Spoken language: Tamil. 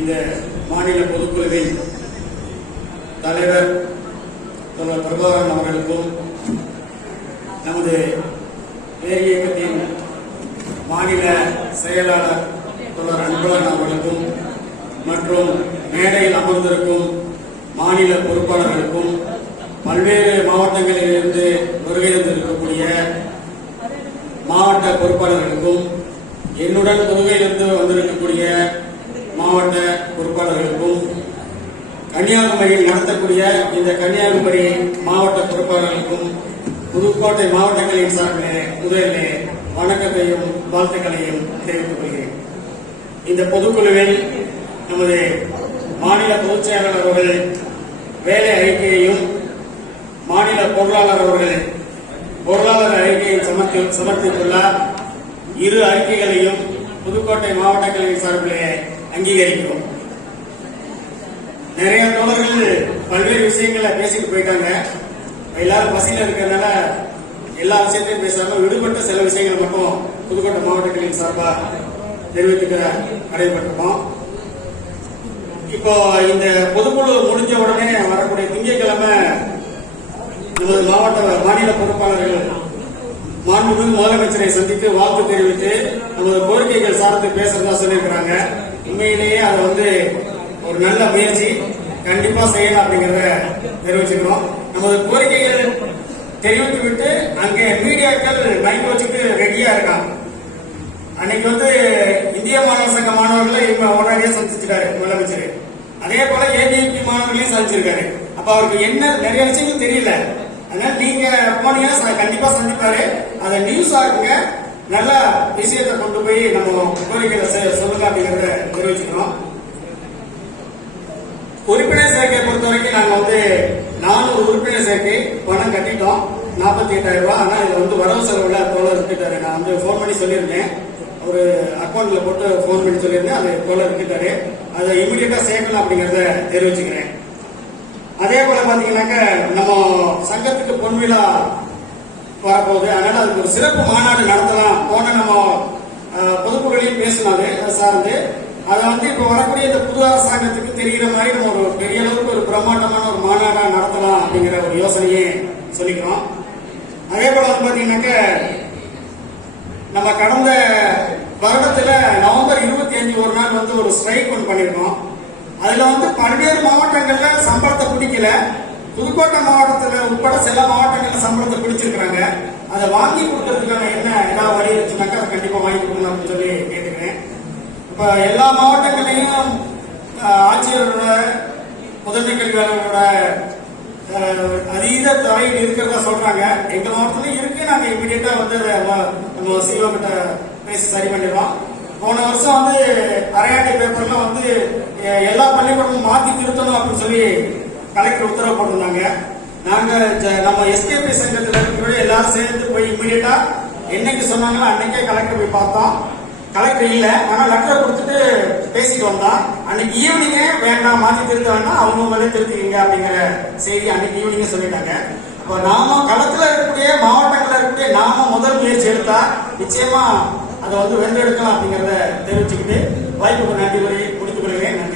இந்த மாநில பொதுக்குழுவின் தலைவர் தோழர் பிரபாகரன் அவர்களுக்கும், நமது பேர் இயக்கத்தின் மாநில செயலாளர் தோழர் அன்பழகன் அவர்களுக்கும் மற்றும் மேடையில் அமர்ந்திருக்கும் மாநில பொறுப்பாளர்களுக்கும், பல்வேறு மாவட்டங்களில் இருந்து வருகை தந்திருக்கக்கூடிய மாவட்ட பொறுப்பாளர்களுக்கும், என்னுடன் புதுவையிலிருந்து வந்திருக்கக்கூடிய மாவட்ட பொறுப்பாளர்களுக்கும், கன்னியாகுமரியில் நடத்தக்கூடிய இந்த கன்னியாகுமரி மாவட்ட பொறுப்பாளர்களுக்கும், புதுக்கோட்டை மாவட்டங்களின் சார்பில் முதலிலே வணக்கத்தையும் வாழ்த்துக்களையும் தெரிவித்துக் கொள்கிறேன். இந்த பொதுக்குழுவில் நமது மாநில பொதுச் செயலாளர் அவர்கள் வேலை அறிக்கையையும், மாநில பொருளாளர் அவர்கள் பொருளாதார அறிக்கையை சமர்ப்பித்துள்ளார். இரு அறிக்கைகளையும் புதுக்கோட்டை மாவட்டங்களின் சார்பிலே அங்கீகரிக்கிறோம். நிறைய தோழர்கள் பல்வேறு விஷயங்களை பேசிட்டு போயிட்டாங்க. எல்லாரும் பசியில இருக்கிறதுனால எல்லா விஷயத்தையும் பேசாம விடுபட்ட சில விஷயங்கள் மட்டும் புதுக்கோட்டை மாவட்டங்களின் சார்பா தெரிவித்துக்கிற கடைபெற்றிருக்கோம். இப்போ இந்த பொதுக்குழு முடிஞ்ச உடனே வரக்கூடிய திங்கட்கிழமை நமது மாநில பொறுப்பாளர்கள் மாண்புமிகு முதலமைச்சரை சந்தித்து வாழ்த்து தெரிவித்து நமது கோரிக்கைகள் சார்ந்து பேசுறதா சொல்லியிருக்கிறாங்க. உண்மையிலேயே அதை ஒரு நல்ல முயற்சி, கண்டிப்பா செய்யணும் அப்படிங்கறத தெரிவிச்சுக்கிறோம். நமது கோரிக்கைகள் தெரிவித்து விட்டு அங்கே மீடியாக்கள் மைக் வச்சுட்டு ரெடியா இருக்காங்க. அன்னைக்கு இந்திய மாணவர் சங்க மாணவர்களை உடனடியாக சந்திச்சிருக்காரு முதலமைச்சர். அதே போல ஏபிபி மாணவர்களையும் சந்திச்சிருக்காரு. அப்ப அவருக்கு என்ன நிறைய விஷயங்கள் தெரியல. அதனால நீங்க போனீங்கன்னா கண்டிப்பா சந்திப்பாரு. அதை நியூஸ் ஆகுங்க, நல்ல விஷயத்தை கொண்டு போய் நம்ம கோரிக்கைகளை சொல்லுங்க அப்படிங்கறத தெரிவிச்சுக்கிறோம். உறுப்பினர் சேர்க்கை பொறுத்த வரைக்கும் நாங்க 400 உறுப்பினர் சேர்க்கை பணம் கட்டிட்டோம், 48,000 ரூபாய். ஆனா இது வரவு செலவுல தோழர் இருக்கிட்டாரு. நான் போன் பண்ணி சொல்லியிருந்தேன், ஒரு அக்கௌண்ட்ல போட்டு போன் பண்ணி சொல்லியிருந்தேன். அது தோழர் இருக்கிட்டாரு. அதை இமீடியட்டா சேர்க்கணும் அப்படிங்கறத தெரிவிச்சுக்கிறேன். அதே போல பாத்தீங்கன்னாக்க நம்ம சங்கத்துக்கு பொன்விழா வரப்போகுது. அதனால அதுக்கு ஒரு சிறப்பு மாநாடு நடத்தலாம். போன நம்ம பொதுக்குழுவில் பேசணும். அதை சார்ந்து அதை இப்ப வரக்கூடிய இந்த புது அரசாங்கத்துக்கு தெரிகிற மாதிரி நம்ம ஒரு பெரிய அளவுக்கு ஒரு பிரம்மாண்டமான ஒரு மாநாடா நடத்தலாம் அப்படிங்கிற ஒரு யோசனையே சொல்லிக்கிறோம். அதே போல பாத்தீங்கன்னாக்க நம்ம கடந்த வருடத்துல நவம்பர் 25 ஒரு நாள் ஒரு ஸ்ட்ரைக் ஒன்று பண்ணிருக்கோம். அதுல பல்வேறு மாவட்டங்கள்ல சம்பளத்தை பிடிக்கல. புதுக்கோட்டை மாவட்டத்துல உட்பட சில மாவட்டங்கள்ல சம்பளத்தை பிடிச்சிருக்காங்க. அதை வாங்கி கொடுக்கறதுக்கான என்ன ஏதாவது வழி இருந்துச்சுனாக்கா அதை கண்டிப்பா வாங்கி கொடுக்கணும் அப்படின்னு சொல்லி கேட்டுக்கிறேன். இப்ப எல்லா மாவட்டங்களையும் ஆட்சியரோட முதன்மை கல்வியாளரோட அதீத தலையில் இருக்கிறதா சொல்றாங்க. எங்க மாவட்டத்திலும் இருக்கு. நாங்க இமீடியட்டா நம்ம சிஓ கிட்ட பேசி சரி பண்ணிடுவோம். போன வருஷம் அரையாட்டி பேப்பர்ல எல்லா பள்ளிக்கூடமும் மாத்தி திருத்தணும் அப்படின்னு சொல்லி கலெக்டர் உத்தரவு போட்டிருந்தாங்க. நாங்க நம்ம எஸ்கேபி சங்கத்தில் இருக்கிற எல்லாரும் சேர்ந்து போய் இமீடியட்டா என்னைக்கு சொன்னாங்களோ அன்னைக்கே கலெக்டர் போய் பார்த்தோம். கலெக்டர் இல்ல, ஆனா லெட்டர் கொடுத்துட்டு பேசிட்டு வந்தோம். அன்னைக்கு ஈவினிங்கே வேண்டாம், மாத்தி திருத்த வேண்டாம், அவங்க திருத்திக்கிங்க அப்படிங்கிற செய்தி அன்னைக்கு ஈவினிங்கே சொல்லிட்டாங்க. அப்ப நாம களத்துல இருக்கக்கூடிய மாவட்டங்கள்ல இருக்கக்கூடிய நாம முதல் முயற்சி எடுத்தா நிச்சயமா அதை வென்றெடுக்கலாம் அப்படிங்கறத தெரிவிச்சுக்கிட்டு வாய்ப்புக்கு நன்றி கூறி முடித்துக் கொள்கிறேன். நன்றி.